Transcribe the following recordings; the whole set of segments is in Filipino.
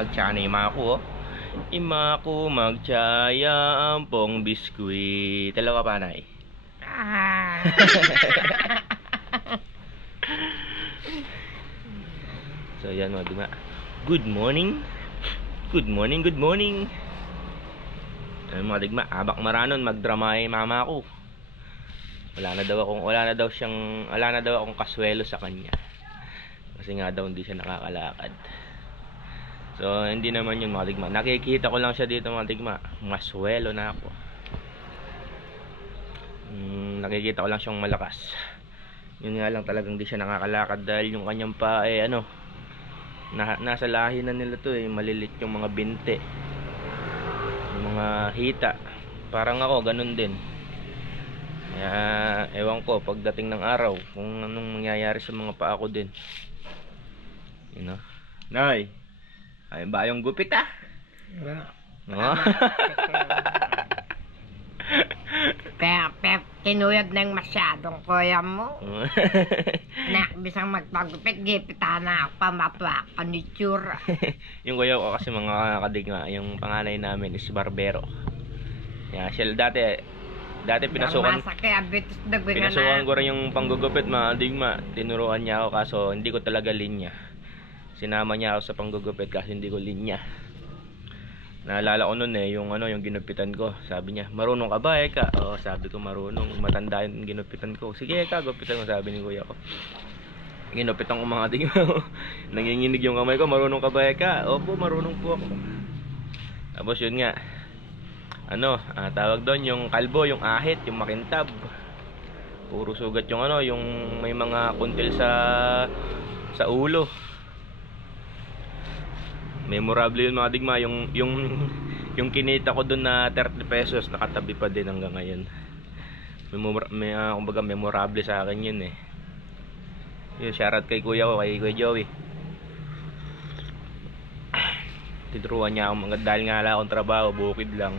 Magtsana imaku oh. Imaku magtsaya ampong biskuit. Dalawa pa nay. So yan mga digma. Good morning. Good morning, good morning. Mga digma, abak maranon magdramay mama ko. Wala na daw akong kaswelo sa kanya. Kasi nga daw hindi siya nakakalakad. So, hindi naman yun mga digma. Nakikita ko lang siya dito mga digma. Maswelo na ako. Nakikita ko lang siyang malakas. Yun nga lang talagang hindi siya nakakalakad dahil yung kanyang pa nasa lahi na nila to malilit yung mga binte. Yung mga hita. Parang ako, ganun din. Kaya, ewan ko, pagdating ng araw, kung anong mangyayari sa mga paa ko din. You know? Nay! Ay ba yung gupit ah? No? Tinuyod ng masyadong kuya mo. Bisang magpagupit, gipita na ako pa matwa ka ni Tsura. Yung kuya ko kasi mga kadigma, yung panganay namin is barbero. Yeah, siya dati pinasukan ko rin yung panggugupit mga kadigma. Tinuruan niya ako kaso hindi ko talaga linya. Sinama niya ako sa panggugupit kasi hindi ko linya. Naalala ko noon yung ginupitan ko. Sabi niya, "Marunong ka ba, Eka?" Oo, sabi ko marunong. Matanda yung ginupitan ko. "Sige, Eka, gupitan mo," sabi ni kuya ko. Ginupitan ko mga digma. Nanginginig yung kamay ko, "Marunong ka ba, Eka?" "Opo, marunong po ako." Tapos yun nga. Tawag doon yung kalbo, yung ahit, yung makintab. Puro sugat yung yung may mga kuntil sa ulo. Memorable yun mga digma, yung kinita ko dun na 30 pesos nakatabi pa din hanggang ngayon. Kumbaga memorable sa akin yun Yun, shoutout kay kuya ko, kay Kuya Joey. Tinuruan niya ako dahil nga wala akong trabaho, bukid lang.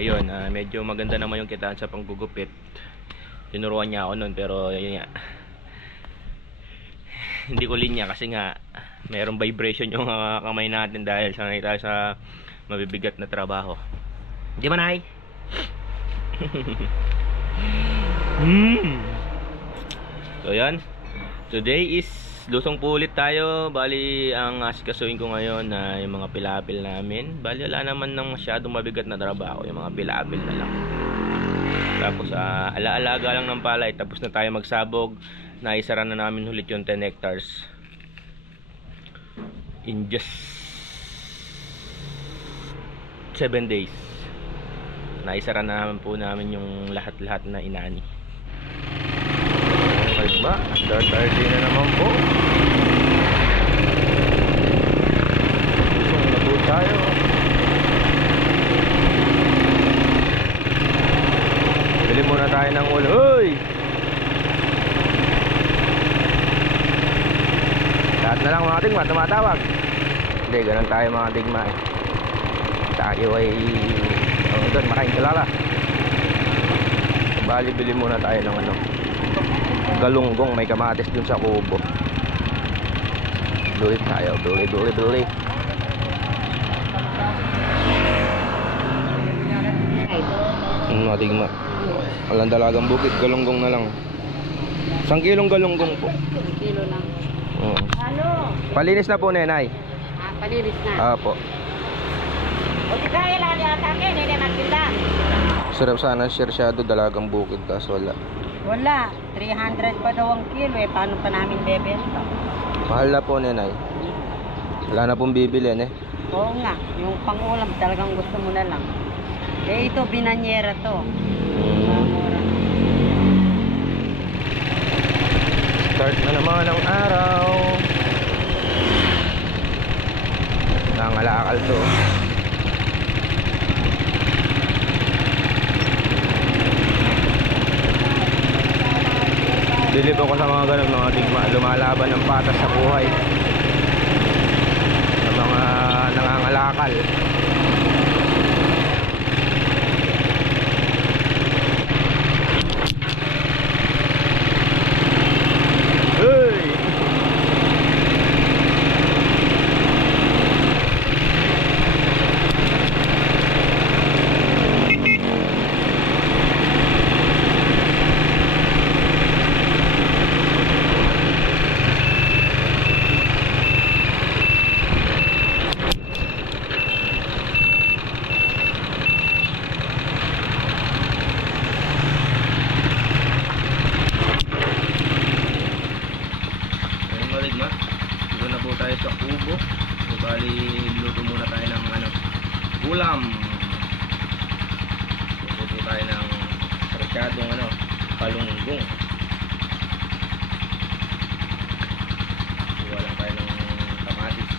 Yun, medyo maganda naman yung kitaan sa panggugupit. Tinuruan niya ako nun, pero yun nga, hindi ko linya kasi nga mayroong vibration yung kamay natin dahil sanay tayo sa mabibigat na trabaho. Di ba, Nay? So yan, today is lusong pulit tayo. Bali ang asikasuhin ko ngayon na yung mga pilapil namin. Bali wala naman ng masyadong mabigat na trabaho, yung mga pilapil na lang. Tapos alaalaga lang ng palay. Tapos na tayo magsabog. Naisara na namin ulit yung 10 hectares in just 7 days. Naisara na naman po namin yung lahat-lahat na inani. Okay ba? Start na naman po. Lusong na po tayo. Bili muna tayo ng ulo. Hoy! Lahat na lang mga digma, tumatawag. Hindi, ganun tayo mga digma Tayo ay doon, maraming kilala. Bali, bili muna tayo ng galunggong, may kamatis dun sa kubo. Bili tayo, bili. Mga digma, walang dalagang bukid, galunggong na lang. 1 kilong galunggong po. 1 kilo lang. Palinis na po, Nenay. Palinis na. Apo. O di kaya lang yata akin, hindi magtinda. Sarap sana sirsyado, dalagang bukid, kaso wala. Wala, 300 pa daw ang kilo paano pa namin bebenta? Mahal na po, Nenay. Wala na pong bibilin Oo nga, yung pangulam talagang gusto mo na lang. Ito binanyera to. Start na naman ang araw. nangangalakal to. Bilib ako sa mga ganun, mga digma, lumalaban ng patas sa buhay, sa mga nangangalakal. Hey! Dito na po tayo sa kubo. Bali, luto muna tayo ng ulam. Luto tayo ng sarsyadong kalunggong. Kuha lang tayo ng kamatis.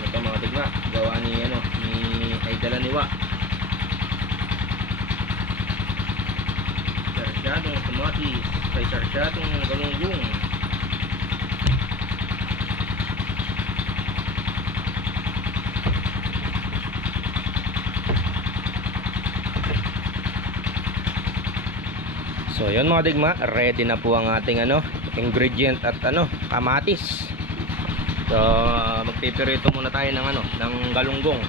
Ito mga digma, gawa ni ay dala ni Wa. Sarsyadong kamatis, ay sarsyadong galunggong. So yun mga digma, ready na po ang ating ingredient at kamatis. So magpipirito muna tayo ng galunggong.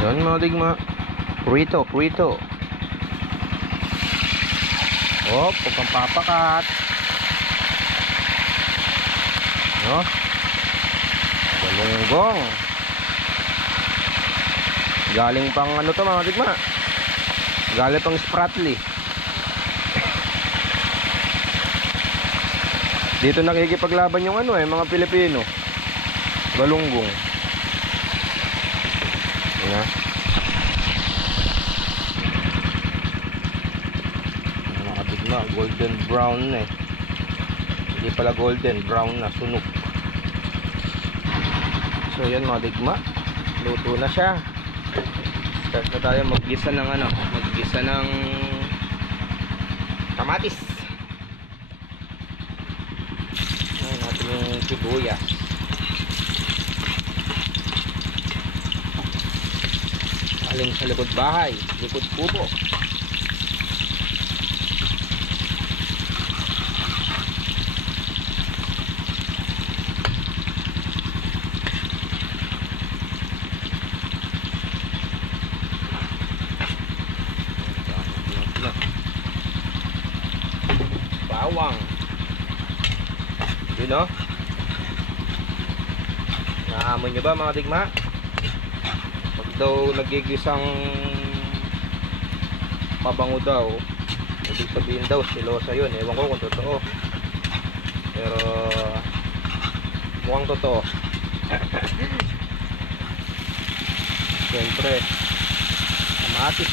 Yun mga digma, prito. Huwag kang papakat. Galunggong. Galing pang to mga digma, galing pang Spratly. Dito nakikipaglaban yung mga Pilipino. Galunggong. Yan. Mga digma, golden brown na Hindi pala golden, brown na, sunog. So yan mga digma, luto na siya. Start na tayo maggisa ng kamatis. Ayan natin yung sibuyas. Aling sa likod bahay, likod kubo. Bawang. Yun naamoy nyo ba mga digma? Pag daw nagigisang pabango daw, ibig sabihin daw silosa yun. Ewan ko kung totoo, pero mukhang totoo. Siyempre kamatis.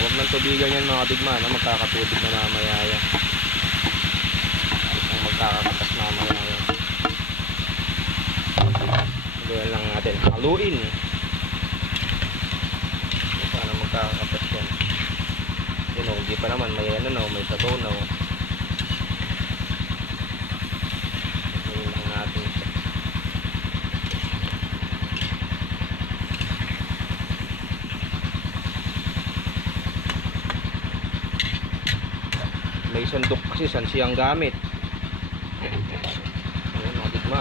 Huwag ng tubigan yan mga digma, magkakatubig na mamaya yan. Isang magkakatas na mamaya yan. Doon lang natin haluin. Sana magkakatas yan. Hindi pa naman, may may sabaw na. Haluin lang natin siya. May sandok kasi, siyang gamit. Ayan mga digma,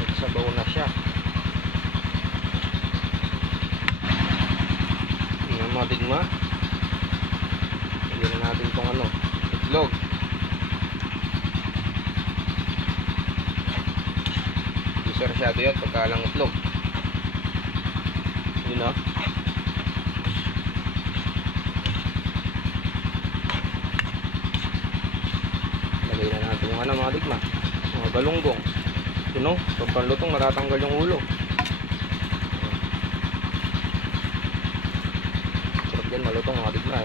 nagsabaw na siya. Ayan mga digma, lagyan na natin itong itlog. Sarsyado yan pagkalang itlog. Yun lagay na natin yung mga digma, mga galunggong. Pag panlutong natatanggal yung ulo. Sarap yan malutong mga digma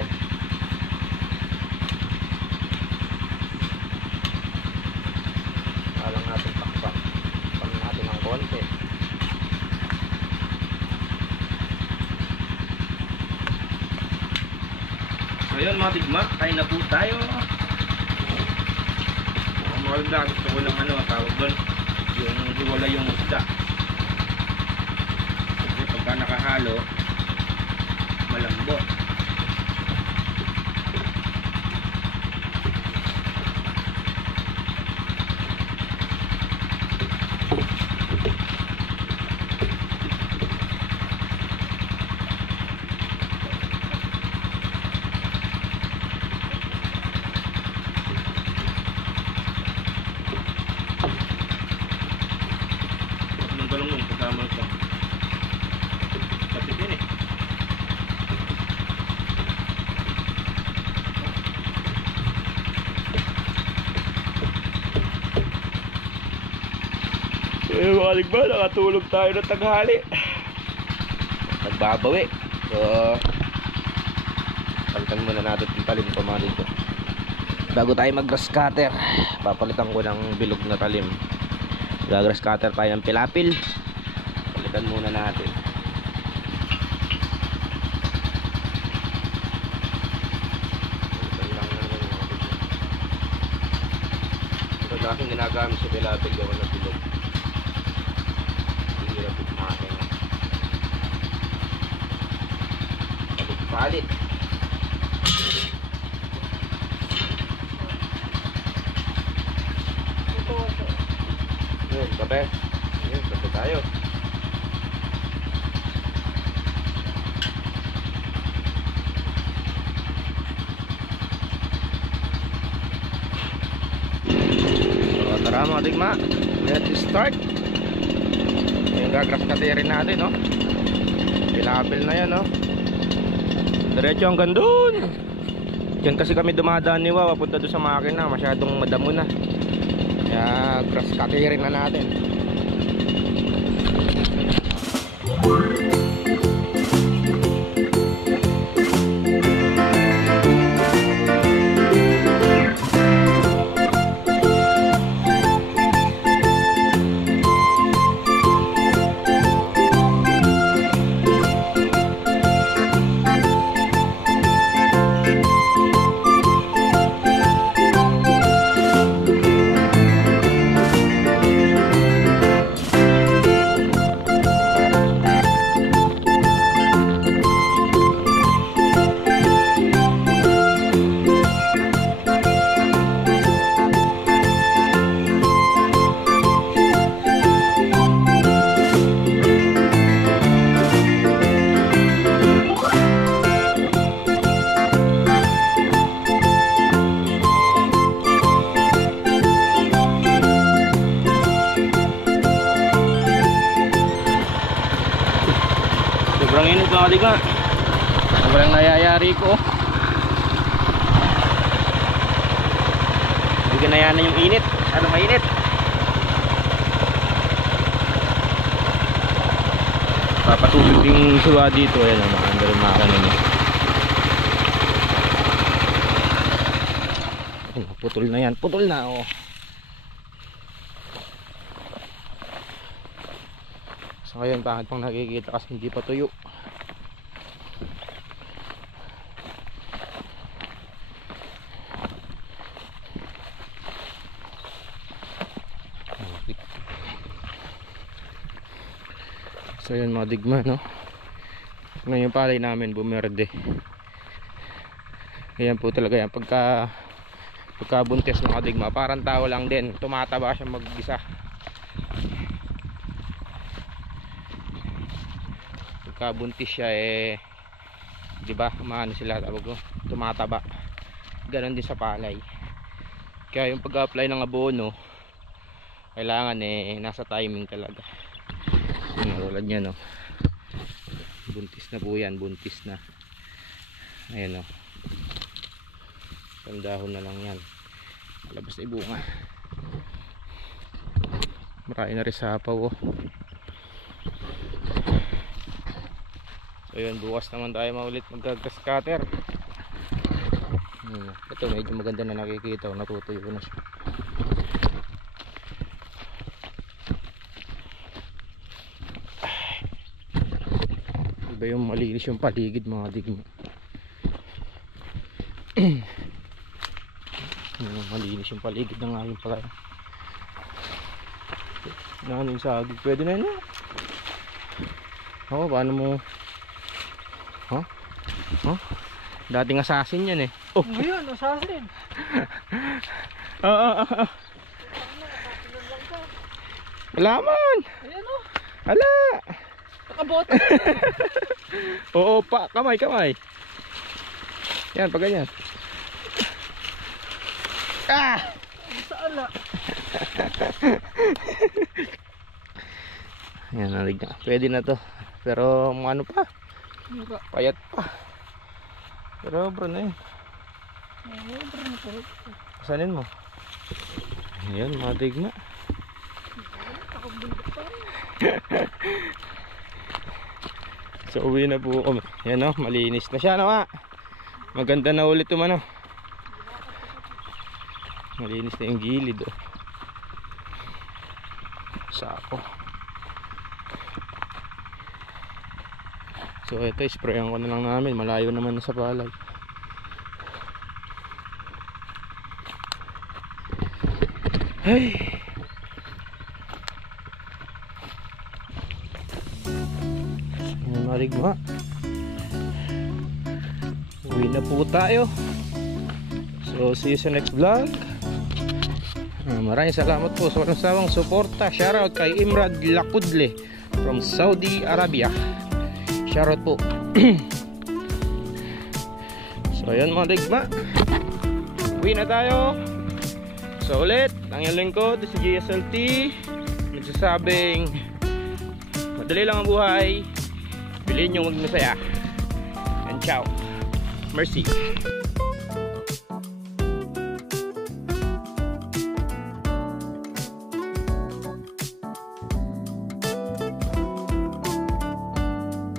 Ayun mga digma, kain na po tayo. Ang maganda, gusto ko ng ano, tawag doon, yung hiwala yung isda. Kasi pagka nakahalo, malambot. Galong kasama ito. Kapit din eh. Eh, balik ba? Nakatulog tayo ng tanghali. Nagbabawi. So, palitan muna natin yung talim ko mga dito. Bago tayo mag-grass cutter, papalitan ko ng bilog na talim. Grass cutter tayo ng pilapil. Palitan muna natin. Ito na aking ginagamit sa pilapil gawa ng bilog. Hindi hirap kumain. Palit. Ayun, kape. Ayun, kape tayo. So, tara mga digma. Let's start. Yung gagrass cutter natin, no? Pilapil na yan, no? Diretso hanggang doon. Diyan kasi kami dumadaan ni Wawa. Papunta doon sa makina. Masyadong madamo na. Kaya grass cutterin na natin. Sobrang init mga digma. Sobrang nayayari ko. Hindi ka nayanan yung init. Ano mainit? Papatubig yung suwa dito. Ayan o, makaanda rin makakanin niya. Putol na yan. Putol na o. So ngayon bakit pang nakikita kasi hindi pa tuyo. So yun mga digma, no? Ngayon yung palay namin bumerde. Ayan po talaga yan. Pagka buntis mga digma, parang tao lang din. Tumataba siya mag-isa. Pagka buntis siya di ba? Maano sila tawag ko? Tumataba. Ganon din sa palay. Kaya yung pag-apply ng abono, kailangan nasa timing talaga. Tulad niya, no? Buntis na po yan, buntis na. Ayan, no? Tandahon na lang yan. Labas na ibunga. Marami na rin sapaw, oh. So yun, bukas naman tayo maulit mag-grass cutter. Ito medyo maganda na nakikita, natutuyo na siya. Iba yung malinis yung paligid mga digma. Malinis yung paligid ng aming pagkain. Nanin sagig. Pwede na yun. Oo, paano mo? Huh? Huh? Dating assassin yan eh. Oh, Ngayon, assassin. Alaman! Ayan o. Ala! Nakabot. Oo pa, kamay. Yan, pag ganyan. Ah! Sa ala. Yan, nalig na. Pwede na to. Pero ano pa? Payat pa. Pero bro na yun. Pasanin mo. Ayan, mga digma. So uwi na po kami. Yan o, malinis na siya naman. Maganda na ulit yung ano. Malinis na yung gilid o. Sako. So ito, sprayan ko na lang namin. Malayo naman na sa palay. Hey! Ayan, marigma. Uwi na po tayo. So see you sa next vlog. Maraming salamat po sa walang sawang suporta. Shoutout kay Imrad Lakudle from Saudi Arabia. Shoutout po. So ayun mga digma, uwi na tayo. So ulit, ang iyong lingkod si GSLT nagsasabing madali lang ang buhay, bilhin nyo magmasaya. And ciao. Mercy.